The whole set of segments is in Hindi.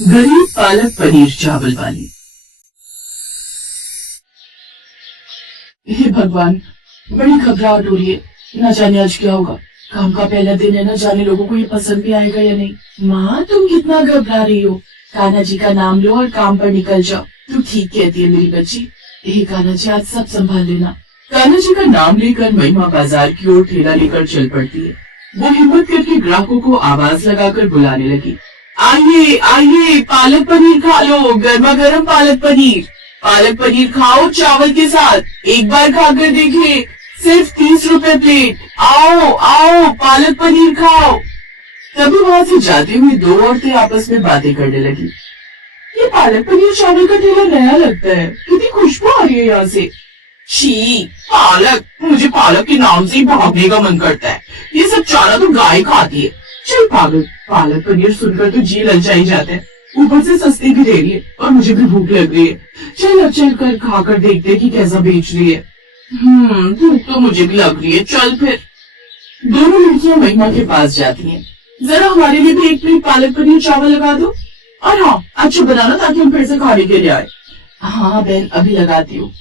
गरीब पालक पनीर चावल वाली। हे भगवान, बड़ी घबराहट हो रही है। न जाने आज क्या होगा। काम का पहला दिन है, न जाने लोगों को ये पसंद भी आएगा या नहीं। माँ, तुम कितना घबरा रही हो। कान्हा जी का नाम लो और काम पर निकल जाओ। तू ठीक कहती है मेरी बच्ची। हे कान्हा जी, आज सब संभाल लेना। कान्हा जी का नाम लेकर महिमा बाजार की ओर ठेला लेकर चल पड़ती है। वो हिम्मत करके ग्राहकों को आवाज लगाकर बुलाने लगी। आइए आइए, पालक पनीर खा लो, गर्मा गर्म पालक पनीर। पालक पनीर खाओ चावल के साथ। एक बार खाकर देखिए, सिर्फ 30 रुपए प्लेट। आओ आओ, पालक पनीर खाओ। तभी वहां से जाती हुई दो औरतें आपस में बातें करने लगी। ये पालक पनीर चावल का ठेला नया लगता है, कितनी खुशबू आ रही है यहाँ से। छी, पालक, मुझे पालक के नाम से ही भागने का मन करता है। ये सब चारा तो गाय खाती है। चल पागल, पालक पनीर सुनकर तो जी ललचाई जाता है। ऊपर से सस्ती भी दे रही है और मुझे भी भूख लग रही है। चल कर खाकर देखते कि कैसा बेच रही है। भूख तो मुझे भी लग रही है, चल फिर। दोनों लड़कियां महिमा के पास जाती हैं। जरा हमारे लिए भी एक प्लेट पालक पनीर चावल लगा दो, और हाँ, अच्छा बनाना ताकि हम फिर से खाने के लिए आए। हाँ बहन, अभी लगाती हूँ।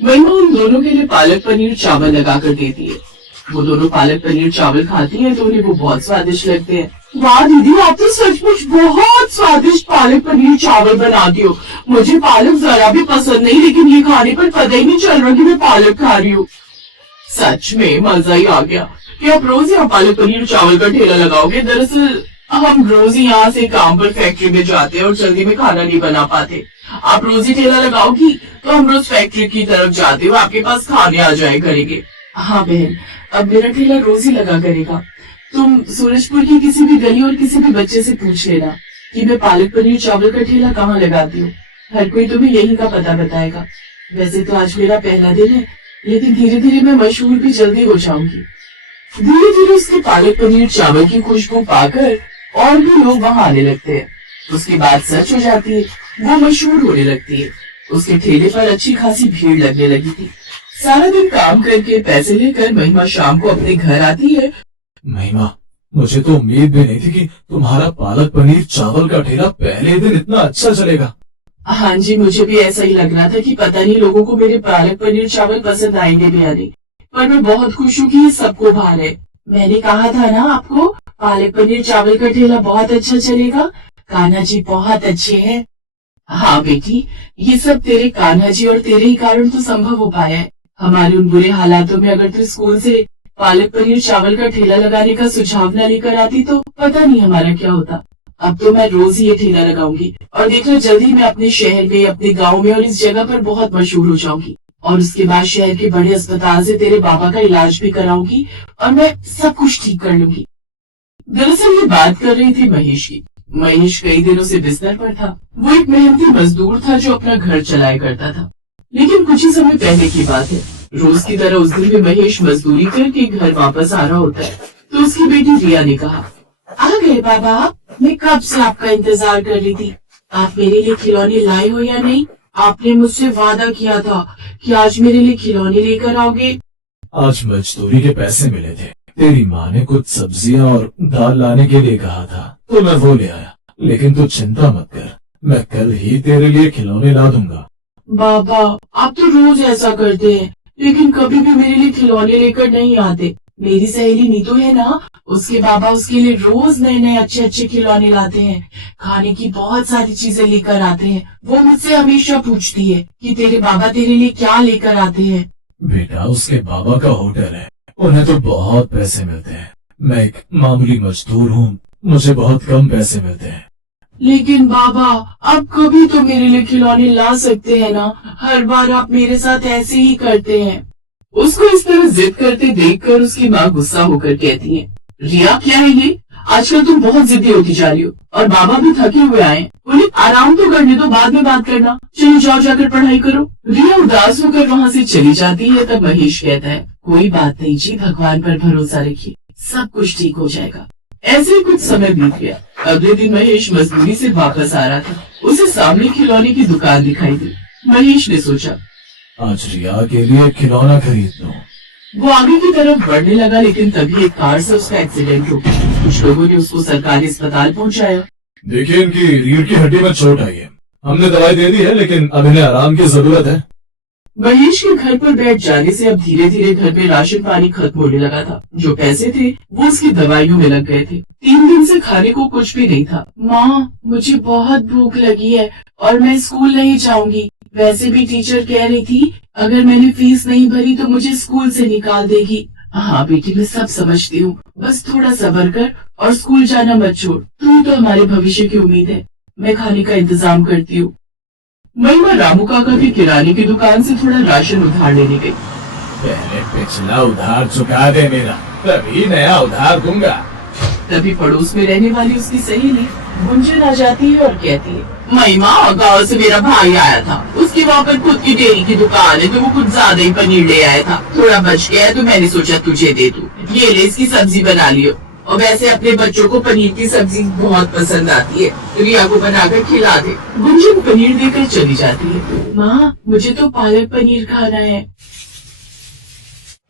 महिमा उन दोनों के लिए पालक पनीर चावल लगा कर देती है। वो दोनों पालक पनीर चावल खाती हैं तो उन्हें वो बहुत स्वादिष्ट लगते हैं। वाह दीदी, आप तो सचमुच बहुत स्वादिष्ट पालक पनीर चावल बनाती हो। मुझे पालक जरा भी पसंद नहीं, लेकिन ये खाने पर पता ही नहीं चल रहा कि मैं पालक खा रही हूँ। सच में मजा ही आ गया। क्या आप रोज यहाँ पालक पनीर चावल का ठेला लगाओगे? दरअसल हम रोज ही यहाँ से काम पर फैक्ट्री में जाते हैं और जल्दी में खाना नहीं बना पाते। आप रोज ही ठेला लगाओगी तो हम रोज फैक्ट्री की तरफ जाते हुए आपके पास खाने आ जाए करेंगे। हाँ बहन, अब मेरा ठेला रोज ही लगा करेगा। तुम सूरजपुर की किसी भी गली और किसी भी बच्चे से पूछ लेना कि मैं पालक पनीर चावल का ठेला कहाँ लगाती हूँ। हर कोई तुम्हें यही का पता बताएगा। वैसे तो आज मेरा पहला दिन है, लेकिन धीरे धीरे मैं मशहूर भी जल्दी हो जाऊंगी। धीरे धीरे उसके पालक पनीर चावल की खुशबू पाकर और भी लोग वहाँ आने लगते हैं। उसकी बात सच हो जाती है, वो मशहूर होने लगती है। उसके ठेले पर अच्छी खासी भीड़ लगने लगी थी। सारा दिन काम करके पैसे लेकर महिमा शाम को अपने घर आती है। महिमा, मुझे तो उम्मीद भी नहीं थी कि तुम्हारा पालक पनीर चावल का ठेला पहले दिन इतना अच्छा चलेगा। हाँ जी, मुझे भी ऐसा ही लग रहा था कि पता नहीं लोगों को मेरे पालक पनीर चावल पसंद आएंगे भी या नहीं, पर मैं बहुत खुश हूँ कि ये सबको भाल है। मैंने कहा था ना आपको, पालक पनीर चावल का ठेला बहुत अच्छा चलेगा। कान्हा जी बहुत अच्छे हैं। हाँ बेटी, ये सब तेरे कान्हा जी और तेरे ही कारण तो संभव हो पाया है। हमारे उन बुरे हालातों में अगर तू स्कूल से पालक पनीर चावल का ठेला लगाने का सुझाव न लेकर आती तो पता नहीं हमारा क्या होता। अब तो मैं रोज ही ये ठेला लगाऊंगी और देखना जल्दी मैं अपने शहर में, अपने गांव में और इस जगह पर बहुत मशहूर हो जाऊंगी। और उसके बाद शहर के बड़े अस्पताल से तेरे बाबा का इलाज भी कराऊंगी और मैं सब कुछ ठीक कर लूंगी। दरअसल ये बात कर रही थी महेश की। महेश कई दिनों से बिस्तर पर था। वो एक मेहनती मजदूर था जो अपना घर चलाया करता था। लेकिन कुछ ही समय पहले की बात है, रोज की तरह उस दिन भी महेश मजदूरी करके घर वापस आ रहा होता है तो उसकी बेटी रिया ने कहा, आ गए बाबा आप? मैं कब से आपका इंतजार कर रही थी। आप मेरे लिए खिलौने लाए हो या नहीं? आपने मुझसे वादा किया था कि आज मेरे लिए खिलौने लेकर आओगे। आज मजदूरी के पैसे मिले थे। तेरी माँ ने कुछ सब्जियाँ और दाल लाने के लिए कहा था तो मैं वो ले आया। लेकिन तू चिंता मत कर, मैं कल ही तेरे लिए खिलौने ला दूंगा। बाबा, आप तो रोज ऐसा करते हैं, लेकिन कभी भी मेरे लिए खिलौने लेकर नहीं आते। मेरी सहेली नीतू है ना, उसके बाबा उसके लिए रोज नए नए अच्छे अच्छे खिलौने लाते हैं। खाने की बहुत सारी चीजें लेकर आते हैं। वो मुझसे हमेशा पूछती है कि तेरे बाबा तेरे लिए क्या लेकर आते हैं। बेटा, उसके बाबा का होटल है, उन्हें तो बहुत पैसे मिलते हैं। मैं एक मामूली मजदूर हूँ, मुझे बहुत कम पैसे मिलते हैं। लेकिन बाबा, आप कभी तो मेरे लिए खिलौने ला सकते हैं ना। हर बार आप मेरे साथ ऐसे ही करते हैं। उसको इस तरह जिद करते देखकर उसकी माँ गुस्सा होकर कहती है, रिया क्या है ये? आजकल तुम बहुत जिद्दी होती जा रही हो और बाबा भी थके हुए आए। उन्हें आराम तो करने दो, बाद में बात करना। चलो जाओ, जाकर पढ़ाई करो। रिया उदास होकर वहाँ से चली जाती है। तब महेश कहता है, कोई बात नहीं जी, भगवान पर भरोसा रखिए, सब कुछ ठीक हो जाएगा। ऐसे ही कुछ समय बीत गया। अगले दिन महेश मजदूरी से वापस आ रहा था। उसे सामने खिलौने की दुकान दिखाई दी। महेश ने सोचा, आज रिया के लिए खिलौना खरीद लूं। वो आगे की तरफ बढ़ने लगा, लेकिन तभी एक कार से उसका एक्सीडेंट हो गया। कुछ लोगों ने उसको सरकारी अस्पताल पहुंचाया। देखिए, इनकी रीढ़ की हड्डी में चोट आई है। हमने दवाई दे दी है, लेकिन अब इन्हें आराम की जरूरत है। महेश के घर पर बैठ जाने से अब धीरे धीरे घर में राशन पानी खत्म होने लगा था। जो पैसे थे वो उसकी दवाइयों में लग गए थे। 3 दिन से खाने को कुछ भी नहीं था। माँ, मुझे बहुत भूख लगी है और मैं स्कूल नहीं जाऊंगी। वैसे भी टीचर कह रही थी अगर मैंने फीस नहीं भरी तो मुझे स्कूल से निकाल देगी। हाँ बेटी, मैं सब समझती हूँ, बस थोड़ा सब्र कर और स्कूल जाना मत छोड़। तू तो हमारे भविष्य की उम्मीद है। मैं खाने का इंतजाम करती हूँ। महिमा रामू काका की किराने की दुकान से थोड़ा राशन उधार लेने गई। पहले पिछला उधार चुका दे मेरा, तभी नया उधार दूंगा। तभी पड़ोस में रहने वाली उसकी सहेली गुंजन आ जाती है और कहती है, महिमा, गाँव से मेरा भाई आया था। उसकी वहाँ पर खुद की डेयरी की दुकान है तो वो कुछ ज्यादा ही पनीर ले आया था। थोड़ा बच गया है तो मैंने सोचा तुझे दे दूं। ये ले, इसकी सब्जी बना लियो। और वैसे अपने बच्चों को पनीर की सब्जी बहुत पसंद आती है, रिया को बनाकर खिला दे। गुंजन पनीर देकर चली जाती है। माँ, मुझे तो पालक पनीर खाना है।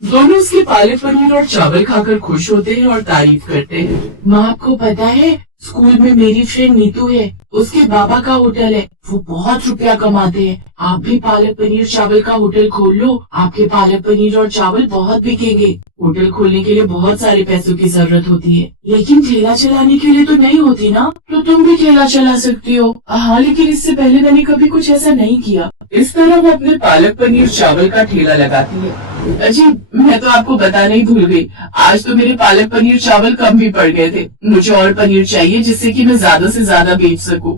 दोनों उसके पालक पनीर और चावल खाकर खुश होते हैं और तारीफ करते हैं। माँ, आपको पता है स्कूल में मेरी फ्रेंड नीतू है, उसके बाबा का होटल है, वो बहुत रुपया कमाते हैं। आप भी पालक पनीर चावल का होटल खोल लो, आपके पालक पनीर और चावल बहुत बिकेंगे। होटल खोलने के लिए बहुत सारे पैसों की जरूरत होती है, लेकिन ठेला चलाने के लिए तो नहीं होती ना। तो तुम भी ठेला चला सकती हो। हाँ, लेकिन इससे पहले मैंने कभी कुछ ऐसा नहीं किया। इस तरह वो अपने पालक पनीर चावल का ठेला लगाती है। अजी, मैं तो आपको बताना ही भूल गई, आज तो मेरे पालक पनीर चावल कम भी पड़ गए थे। मुझे और पनीर चाहिए जिससे कि मैं ज्यादा से ज्यादा बेच सकूं।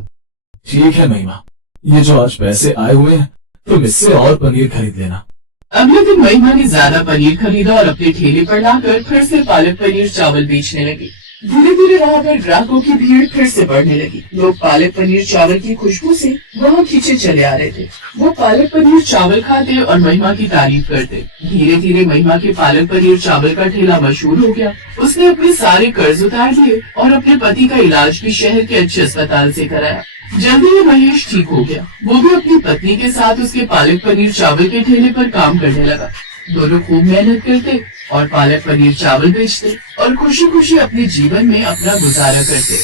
ठीक है महिमा, ये जो आज पैसे आए हुए हैं तुम इससे और पनीर खरीद लेना। अगले दिन महिमा ने ज्यादा पनीर खरीदा और अपने ठेले पर लाकर फिर से पालक पनीर चावल बेचने लगी। धीरे धीरे वहाँ पर ग्राहकों की भीड़ फिर से बढ़ने लगी। लोग पालक पनीर चावल की खुशबू से वहाँ खींचे चले आ रहे थे। वो पालक पनीर चावल खाते और महिमा की तारीफ करते। धीरे धीरे महिमा के पालक पनीर चावल का ठेला मशहूर हो गया। उसने अपने सारे कर्ज उतार लिए और अपने पति का इलाज भी शहर के अच्छे अस्पताल से कराया। जल्दी ही महेश ठीक हो गया। वो भी अपनी पत्नी के साथ उसके पालक पनीर चावल के ठेले पर काम करने लगा। दोनों खूब मेहनत करते और पालक पनीर चावल बेचते और खुशी खुशी अपने जीवन में अपना गुजारा करते।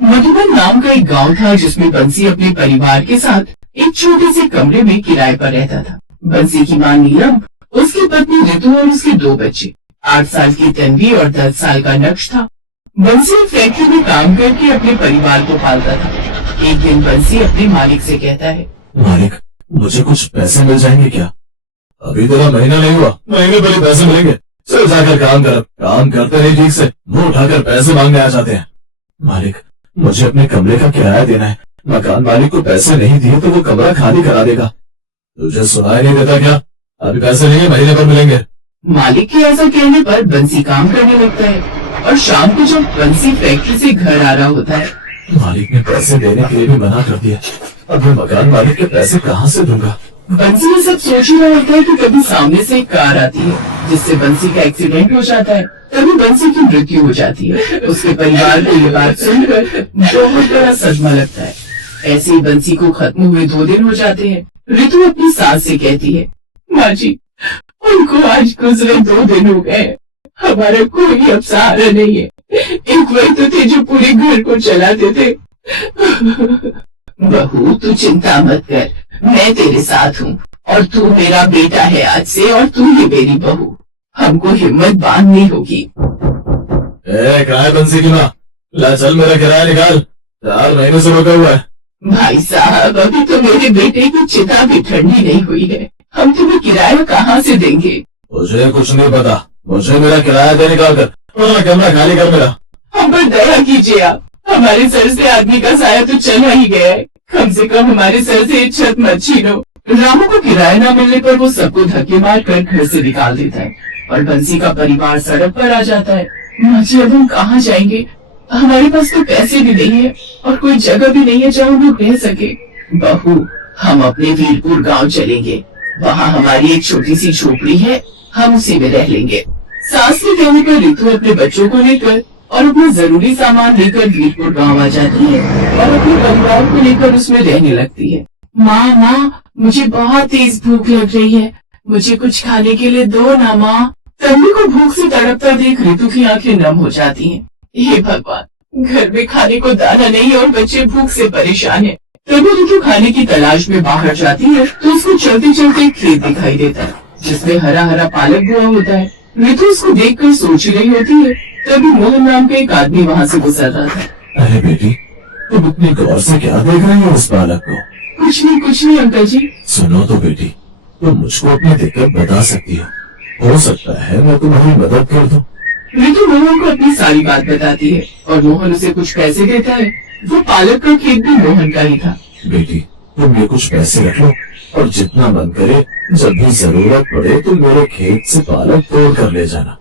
मधुबन नाम का एक गांव था जिसमें बंसी अपने परिवार के साथ एक छोटे से कमरे में किराए पर रहता था। बंसी की मां नीलम, उसकी पत्नी ऋतु और उसके 2 बच्चे, 8 साल की तन्वी और 10 साल का नक्श था। बंसी फैक्ट्री में काम करके अपने परिवार को पालता था। एक दिन बंसी अपने मालिक से कहता है, मालिक, मुझे कुछ पैसे मिल जाएंगे क्या? अभी तेरा महीना नहीं हुआ, महीने पहले पैसे मिलेंगे। चल जाकर काम कर। काम करते नहीं ठीक से, मुंह उठाकर पैसे मांगने आ जाते हैं। मालिक, मुझे अपने कमरे का किराया देना है। मकान मालिक को पैसे नहीं दिए तो वो कमरा खाली करा देगा। तुझे सुनाई नहीं देता क्या? अभी पैसे नहीं है, महीने पर मिलेंगे। मालिक के ऐसा कहने पर बंसी काम करने लगता है और शाम को जब बंसी फैक्ट्री से घर आ रहा होता है, मालिक ने पैसे देने के लिए भी मना कर दिया। अब मैं मकान मालिक के पैसे कहाँ से दूंगा? बंसी ये सब सोच ही रहा होता है कि कभी सामने से एक कार आती है जिससे बंसी का एक्सीडेंट हो जाता है। तभी बंसी की मृत्यु हो जाती है। उसके परिवार को ये बात सुनकर बहुत बड़ा सदमा लगता है। ऐसे ही बंसी को खत्म हुए 2 दिन हो जाते हैं। ऋतु अपनी सास से कहती है, माँ जी, उनको आज गुजरे 2 दिन हो गए। हमारा कोई अब सहारा नहीं है। एक वही तो थे जो पूरे घर को चलाते थे। बहू, तू चिंता मत कर, मैं तेरे साथ हूँ और तू मेरा बेटा है आज से और तू ही मेरी बहू। हमको हिम्मत बांधनी होगी। क्या है बंसी की माँ? ला चल, मेरा किराया निकाल। 4 महीने से रुका हुआ है। भाई साहब, अभी तो मेरे बेटे की चिता भी ठंडी नहीं हुई है। हम तुम्हें किराया कहाँ से देंगे? मुझे कुछ नहीं पता, मुझे मेरा किराया दे निकाल कर, और कमरा खाली कर मेरा। हम पर दया कीजिए आप। हमारे सर से आदमी का साया तो चला ही गया है। कम से कम हमारे सर से एक छत मत छीनो। रामू को किराया न मिलने पर वो सबको धक्के मार कर घर से निकाल देता है और बंसी का परिवार सड़क पर आ जाता है। माँ जी, अब हम कहाँ जाएंगे? हमारे पास तो पैसे भी नहीं है और कोई जगह भी नहीं है जहाँ हम लोग रह सके। बहू, हम अपने वीरपुर गांव चलेंगे। वहाँ हमारी एक छोटी सी झोपड़ी है, हम उसी में रह लेंगे। सास के कहने पर ऋतु अपने बच्चों को लेकर और अपना जरूरी सामान लेकर वीरपुर गांव आ जाती है और अपने परिवार को लेकर उसमें रहने लगती है। माँ, मुझे बहुत तेज भूख लग रही है, मुझे कुछ खाने के लिए दो ना माँ। तन्वी को भूख से तड़पता देख रितु की आंखें नम हो जाती हैं। हे भगवान, घर में खाने को दाना नहीं और बच्चे भूख से परेशान हैं। तभी रितु खाने की तलाश में बाहर जाती है तो उसको चलते चलते एक खेत दिखाई देता है जिसमें हरा हरा पालक बोआ होता है। रितु उसको देखकर सोच रही होती है, तभी मोहन नाम का एक आदमी वहाँ से गुजर रहा था। अरे बेटी, तुम इतनी गौर से क्या देख रही हो उस बालक को? कुछ नहीं अंकल जी। सुनो तो बेटी, तुम मुझको अपनी दिक्कत बता सकती हो सकता है मैं तुम्हारी मदद कर दूं। रितु मोहन को अपनी सारी बात बताती है और मोहन उसे कुछ पैसे देता है। वो पालक का खेत भी मोहन का ही था। बेटी, तुम ये कुछ पैसे रख लो और जितना मन करे जब भी जरूरत पड़े तुम मेरे खेत से पालक तोड़ कर ले जाना।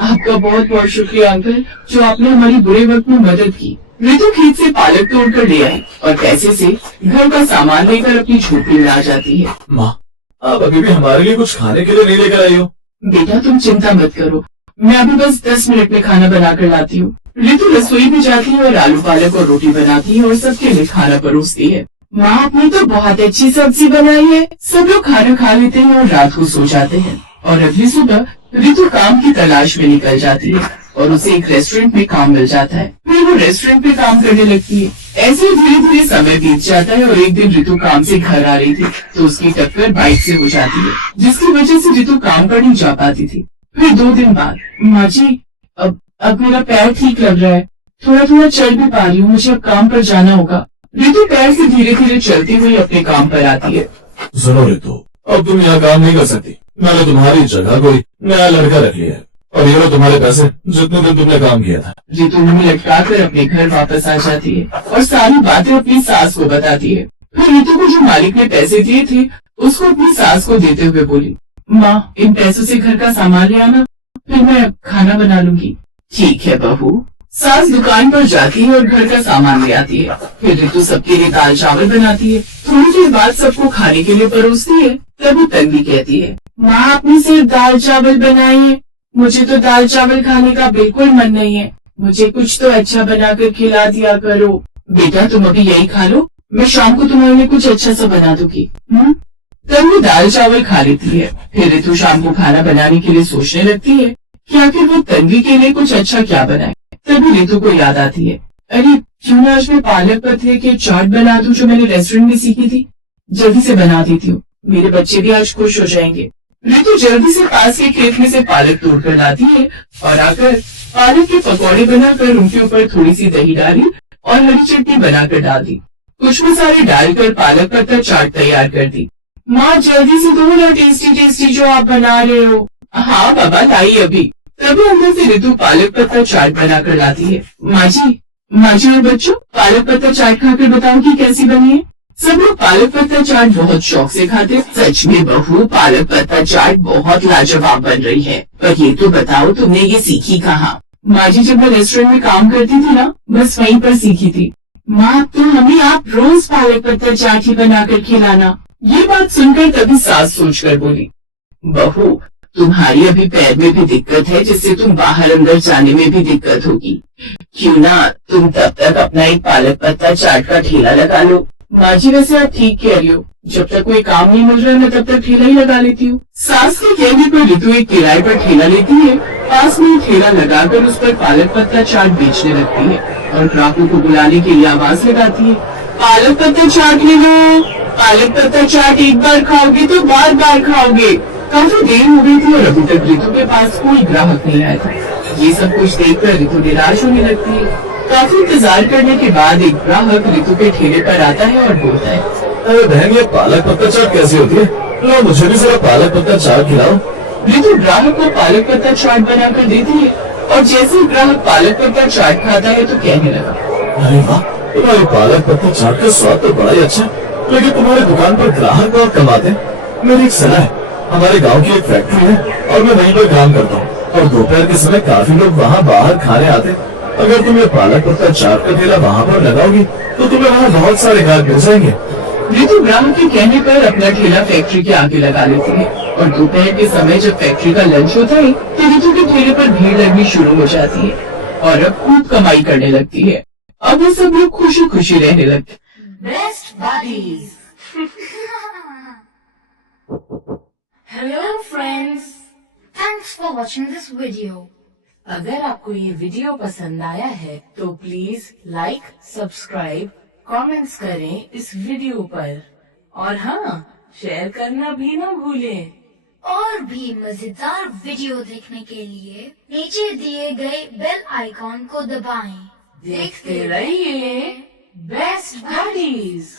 आपका बहुत बहुत शुक्रिया अंकल, जो आपने हमारी बुरे वक्त में मदद की। रितु खेत से पालक तोड़ कर ले आई और पैसे से घर का सामान लेकर अपनी झोपड़ी में आ जाती है। माँ, आप अभी भी हमारे लिए कुछ खाने के लिए नहीं लेकर आई हो? बेटा तुम चिंता मत करो, मैं अभी बस 10 मिनट में खाना बना कर लाती हूँ। रितु रसोई में जाती है और आलू पालक और रोटी बनाती है और सबके लिए खाना परोसती है। माँ, आपने तो बहुत अच्छी सब्जी बनाई है। सब लोग खाना खा लेते हैं और रात को सो जाते हैं और अगली सुबह रितु काम की तलाश में निकल जाती है और उसे एक रेस्टोरेंट में काम मिल जाता है। फिर वो रेस्टोरेंट में काम करने लगती है। ऐसे धीरे धीरे समय बीत जाता है और एक दिन रितु काम से घर आ रही थी तो उसकी टक्कर बाइक से हो जाती है, जिसकी वजह से रितु काम पर नहीं जा पाती थी। फिर 2 दिन बाद, माँ जी अब मेरा पैर ठीक लग रहा है, थोड़ा थोड़ा चल भी पा रही हूँ, मुझे अब काम पर जाना होगा। रितु पैर से धीरे धीरे चलती हुई अपने काम पर आती है। सुनो रितु, अब तुम यहाँ काम नहीं कर सकती। मैंने तुम्हारी जगह कोई नया लड़का रख लिया है और ये लो तुम्हारे पैसे जितने दिन तुमने काम किया था। रितु मुंह लटका कर अपने घर वापस आ जाती है और सारी बातें अपनी सास को बताती है। फिर रितु को जो मालिक ने पैसे दिए थे उसको अपनी सास को देते हुए बोली, माँ, इन पैसों से घर का सामान ले आना, फिर मैं खाना बना लूंगी। ठीक है बहू। सास दुकान पर जाती है और घर का सामान ले आती है। फिर रितु सबके लिए दाल चावल बनाती है। थोड़ी देर बाद सबको खाने के लिए परोसती है। तभी तन्वी कहती है, माँ, आपने सिर्फ दाल चावल बनाए हैं, मुझे तो दाल चावल खाने का बिल्कुल मन नहीं है, मुझे कुछ तो अच्छा बनाकर खिला दिया करो। बेटा तुम अभी यही खा लो, मैं शाम को तुम्हारे लिए कुछ अच्छा सा बना दूंगी। तन्वी दाल चावल खा लेती है। फिर रितु शाम को खाना बनाने के लिए सोचने लगती है कि आखिर वो तन्वी के लिए कुछ अच्छा क्या बनाए। तभी रितु को याद आती है, अरे क्यों ना आज मैं पालक पत्ते के चाट बना दूं जो मैंने रेस्टोरेंट में सीखी थी। जल्दी से बना देती हूँ, मेरे बच्चे भी आज खुश हो जाएंगे। रितु जल्दी से पास के खेत में से पालक तोड़ कर लाती है और आकर पालक के पकौड़े बनाकर उनके ऊपर थोड़ी सी दही डाली और हरी चटनी बनाकर डाल दी। कुछ मसाले डालकर पालक पत्ता चाट तैयार कर दी। माँ, जल्दी से दो ना टेस्टी टेस्टी जो आप बना रहे हो। हाँ बाबा, लाई अभी। तभी अंदर से रितु पालक पत्ता चाट बनाकर लाती है। माँ जी और बच्चों, पालक पत्ता चाट खाकर बताओ कि कैसी बनी है। सब लोग पालक पत्ता चाट बहुत शौक से खाते। सच में बहू, पालक पत्ता चाट बहुत लाजवाब बन रही है, पर ये तो बताओ तुमने ये सीखी कहाँ? माँ जी, जब मैं रेस्टोरेंट में काम करती थी ना, बस वहीं पर सीखी थी। माँ, तो हमें आप रोज पालक पत्ता चाट ही बनाकर खिलाना। ये बात सुनकर तभी सास सोचकर बोली, बहू, तुम्हारी अभी पैर में भी दिक्कत है जिससे तुम बाहर अंदर जाने में भी दिक्कत होगी। क्यों ना तुम तब तक अपना एक पालक पत्ता चाट का ठेला लगा लो। माँ जी, वैसे आप ठीक कह रही हो, जब तक कोई काम नहीं मिल रहा है मैं तब तक ठेला ही लगा लेती हूँ। सास के कहने पर रितु एक किराए पर ठेला लेती है। पास में ठेला लगाकर उस पर पालक पत्ता चाट बेचने लगती है और ग्राहकों को बुलाने के लिए आवाज लगाती है, पालक पत्ता चाट ले लो, पालक पत्ता चाट एक बार खाओगे तो बार बार खाओगे। काफी देर हो गई थी और अभी तक रितु के पास कोई ग्राहक नहीं आया था। ये सब कुछ देखकर रितु निराश होने लगती है। काफी इंतजार करने के बाद एक ग्राहक रितु के ठेले पर आता है और बोलता है, अरे बहन, ये पालक पत्ता चाट कैसी होती है? लो मुझे भी जरा पालक पत्ता चाट खिलाओ। रितु ग्राहक को पालक पत्ता चाट बनाकर देती है और जैसे ग्राहक पालक पत्ता चाट खाता है तो कहने लगा, अरे वाह, तुम्हारी पालक पत्ता चाट का स्वाद तो बड़ा ही अच्छा है, लेकिन तुम्हारी दुकान पर ग्राहक बहुत कम आते हैं। मेरी एक सलाह है, हमारे गांव की एक फैक्ट्री है और मैं वहीं पर काम करता हूँ और दोपहर के समय काफी लोग वहाँ बाहर खाने आते हैं। अगर तुम ये पालक पत्ता चाट का ठेला वहाँ पर लगाओगी तो तुम्हें वहाँ बहुत सारे ग्राहक मिल जाएंगे। रितु ग्राहक के कहने पर अपना ठेला फैक्ट्री के आगे लगा लेती है और दोपहर के समय जब फैक्ट्री का लंच होता है तो रितु के ठेले पर भीड़ लगनी शुरू हो जाती है और अब खूब कमाई करने लगती है। अब वो सब लोग खुशी खुशी रहने लगते। Best buddies. Hello friends, Thanks for watching this video. अगर आपको ये वीडियो पसंद आया है तो प्लीज लाइक, सब्सक्राइब, कमेंट्स करें इस वीडियो पर और हाँ, शेयर करना भी ना भूलें। और भी मजेदार वीडियो देखने के लिए नीचे दिए गए बेल आइकॉन को दबाएं। देखते रहिए बेस्ट बडीज।